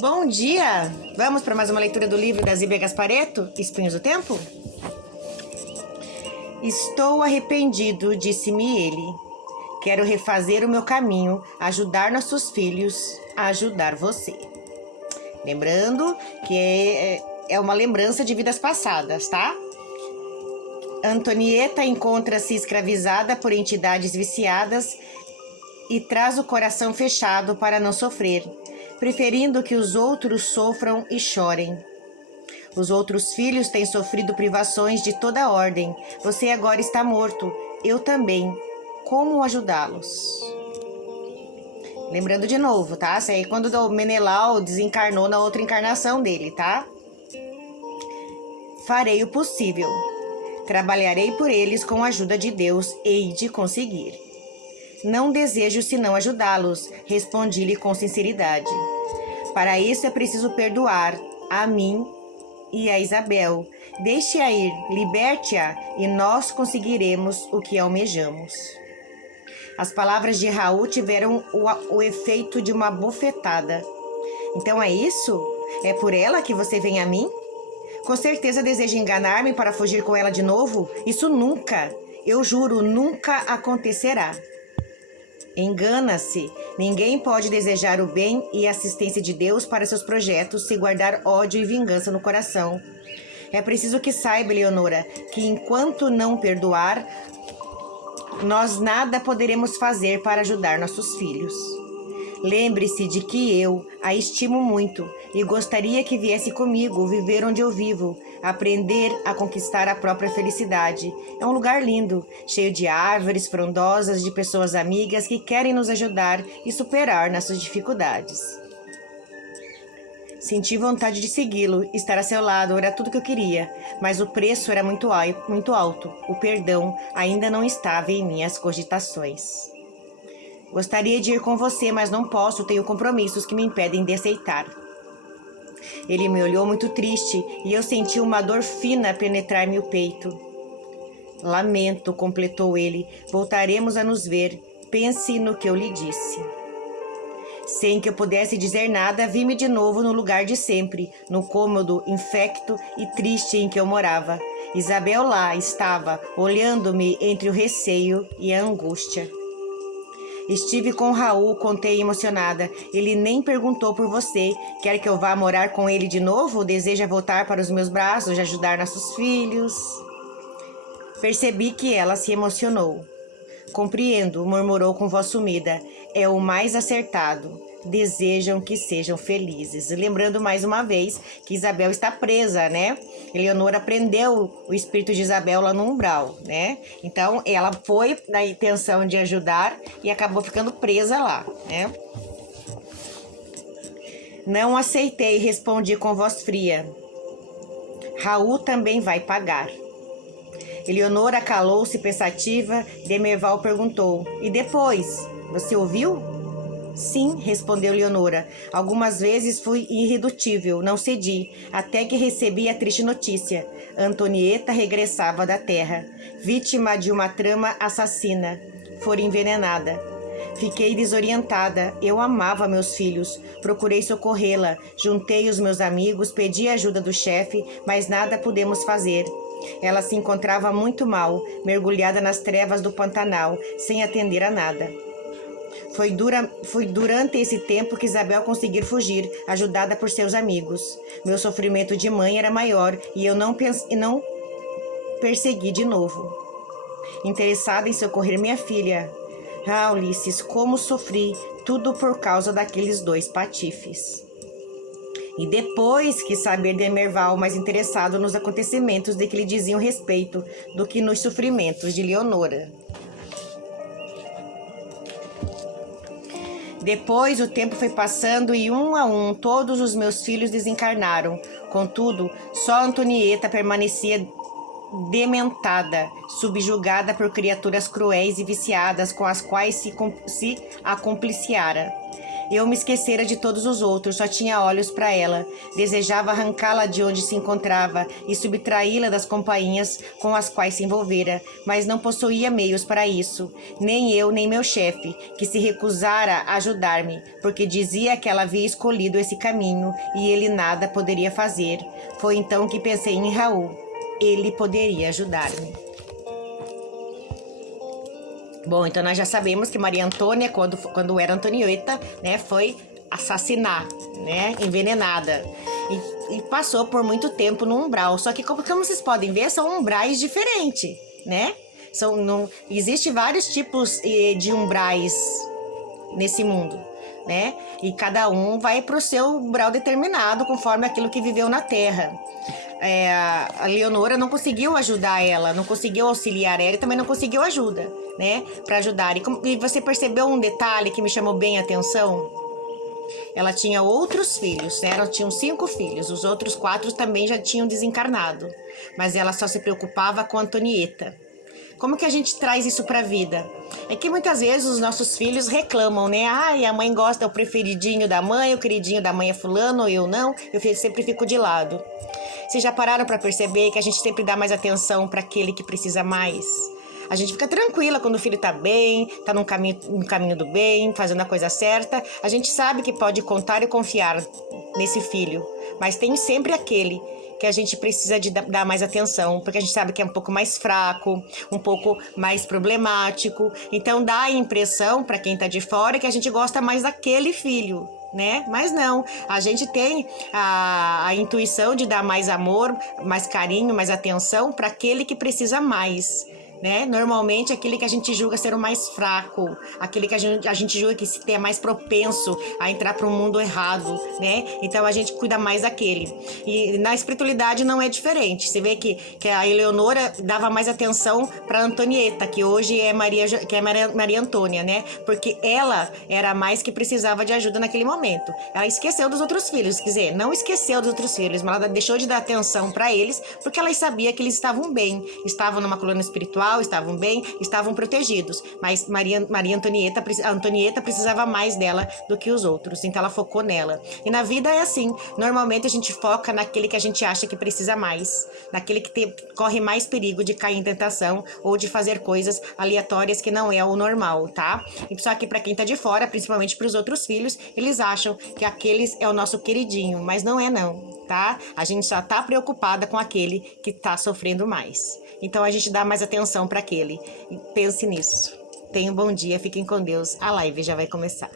Bom dia! Vamos para mais uma leitura do livro da Zíbia Gasparetto, Espinhos do Tempo? Estou arrependido, disse-me ele. Quero refazer o meu caminho, ajudar nossos filhos, a ajudar você. Lembrando que é uma lembrança de vidas passadas, tá? Antonieta encontra-se escravizada por entidades viciadas e traz o coração fechado para não sofrer, preferindo que os outros sofram e chorem. Os outros filhos têm sofrido privações de toda ordem. Você agora está morto. Eu também. Como ajudá-los? Lembrando de novo, tá? Isso aí quando o Menelau desencarnou na outra encarnação dele, tá? Farei o possível. Trabalharei por eles com a ajuda de Deus. Hei de conseguir. Não desejo senão ajudá-los, respondi-lhe com sinceridade. Para isso é preciso perdoar a mim e a Isabel. Deixe-a ir, liberte-a e nós conseguiremos o que almejamos. As palavras de Raul tiveram o efeito de uma bofetada. Então é isso? É por ela que você vem a mim? Com certeza deseja enganar-me para fugir com ela de novo? Isso nunca, eu juro, nunca acontecerá. Engana-se. Ninguém pode desejar o bem e a assistência de Deus para seus projetos se guardar ódio e vingança no coração. É preciso que saiba, Leonora, que enquanto não perdoar, nós nada poderemos fazer para ajudar nossos filhos. Lembre-se de que eu a estimo muito e gostaria que viesse comigo viver onde eu vivo, aprender a conquistar a própria felicidade. É um lugar lindo, cheio de árvores frondosas, de pessoas amigas que querem nos ajudar e superar nossas dificuldades. Senti vontade de segui-lo, estar a seu lado era tudo que eu queria, mas o preço era muito alto. O perdão ainda não estava em minhas cogitações. Gostaria de ir com você, mas não posso, tenho compromissos que me impedem de aceitar. Ele me olhou muito triste e eu senti uma dor fina penetrar-me o peito. Lamento, completou ele, voltaremos a nos ver, pense no que eu lhe disse. Sem que eu pudesse dizer nada, vi-me de novo no lugar de sempre, no cômodo infecto e triste em que eu morava. Isabel lá estava, olhando-me entre o receio e a angústia. Estive com Raul, contei emocionada. Ele nem perguntou por você. Quer que eu vá morar com ele de novo? Deseja voltar para os meus braços, ajudar nossos filhos? Percebi que ela se emocionou. Compreendo, murmurou com voz sumida. É o mais acertado. Desejam que sejam felizes. Lembrando mais uma vez que Isabel está presa, né? Eleonora prendeu o espírito de Isabel lá no umbral, né? Então, ela foi na intenção de ajudar e acabou ficando presa lá, né? Não aceitei, respondi com voz fria. Raul também vai pagar. Eleonora calou-se pensativa. Demerval perguntou: e depois? Você ouviu? Sim, respondeu Leonora. Algumas vezes fui irredutível, não cedi, até que recebi a triste notícia. Antonieta regressava da terra, vítima de uma trama assassina. Fora envenenada. Fiquei desorientada. Eu amava meus filhos. Procurei socorrê-la. Juntei os meus amigos, pedi a ajuda do chefe, mas nada pudemos fazer. Ela se encontrava muito mal, mergulhada nas trevas do Pantanal, sem atender a nada. Foi durante esse tempo que Isabel conseguiu fugir, ajudada por seus amigos. Meu sofrimento de mãe era maior e eu não persegui de novo. Interessada em socorrer minha filha. Ah, Ulisses, como sofri, tudo por causa daqueles dois patifes. E depois quis saber de Merval, mais interessado nos acontecimentos de que lhe diziam respeito do que nos sofrimentos de Leonora. Depois o tempo foi passando e um a um todos os meus filhos desencarnaram. Contudo, só Antonieta permanecia dementada, subjugada por criaturas cruéis e viciadas com as quais se acompliciara. Eu me esquecera de todos os outros, só tinha olhos para ela. Desejava arrancá-la de onde se encontrava e subtraí-la das companhias com as quais se envolvera, mas não possuía meios para isso. Nem eu, nem meu chefe, que se recusara a ajudar-me, porque dizia que ela havia escolhido esse caminho e ele nada poderia fazer. Foi então que pensei em Raul. Ele poderia ajudar-me. Bom, então nós já sabemos que Maria Antônia, quando era Antonieta, né, foi assassinar, né, envenenada. E passou por muito tempo no umbral. Só que, como vocês podem ver, são umbrais diferentes, né? Existe vários tipos de umbrais nesse mundo, né? E cada um vai para o seu umbral determinado, conforme aquilo que viveu na Terra. A Leonora não conseguiu ajudar ela, não conseguiu auxiliar ela e também não conseguiu ajuda, né? Para ajudar. E você percebeu um detalhe que me chamou bem a atenção? Ela tinha outros filhos, né? Ela tinha 5 filhos, os outros 4 também já tinham desencarnado, mas ela só se preocupava com a Antonieta. Como que a gente traz isso para a vida? É que muitas vezes os nossos filhos reclamam, né? Ai, a mãe gosta, o preferidinho da mãe, o queridinho da mãe é fulano, ou eu não, eu sempre fico de lado. Vocês já pararam para perceber que a gente sempre dá mais atenção para aquele que precisa mais? A gente fica tranquila quando o filho tá bem, tá no caminho do bem, fazendo a coisa certa. A gente sabe que pode contar e confiar nesse filho, mas tem sempre aquele que a gente precisa de dar mais atenção, porque a gente sabe que é um pouco mais fraco, um pouco mais problemático. Então dá a impressão para quem tá de fora que a gente gosta mais daquele filho, né? Mas não, a gente tem a intuição de dar mais amor, mais carinho, mais atenção para aquele que precisa mais, né? Normalmente aquele que a gente julga ser o mais fraco, aquele que a gente julga que é mais propenso a entrar para um mundo errado, né? Então a gente cuida mais daquele. E na espiritualidade não é diferente. Você vê que a Eleonora dava mais atenção para Antonieta, que hoje é Maria Antônia, né? Porque ela era a mais que precisava de ajuda naquele momento. Ela esqueceu dos outros filhos, quer dizer, não esqueceu dos outros filhos, mas ela deixou de dar atenção para eles porque ela sabia que eles estavam bem, estavam numa colônia espiritual, estavam bem, estavam protegidos, mas a Antonieta precisava mais dela do que os outros, então ela focou nela. E na vida é assim, normalmente a gente foca naquele que a gente acha que precisa mais, naquele que corre mais perigo de cair em tentação ou de fazer coisas aleatórias que não é o normal, tá? E só que para quem tá de fora, principalmente para os outros filhos, eles acham que aqueles é o nosso queridinho, mas não é não, tá? A gente só tá preocupada com aquele que tá sofrendo mais. Então a gente dá mais atenção para aquele. Pense nisso. Tenha um bom dia, fiquem com Deus. A live já vai começar.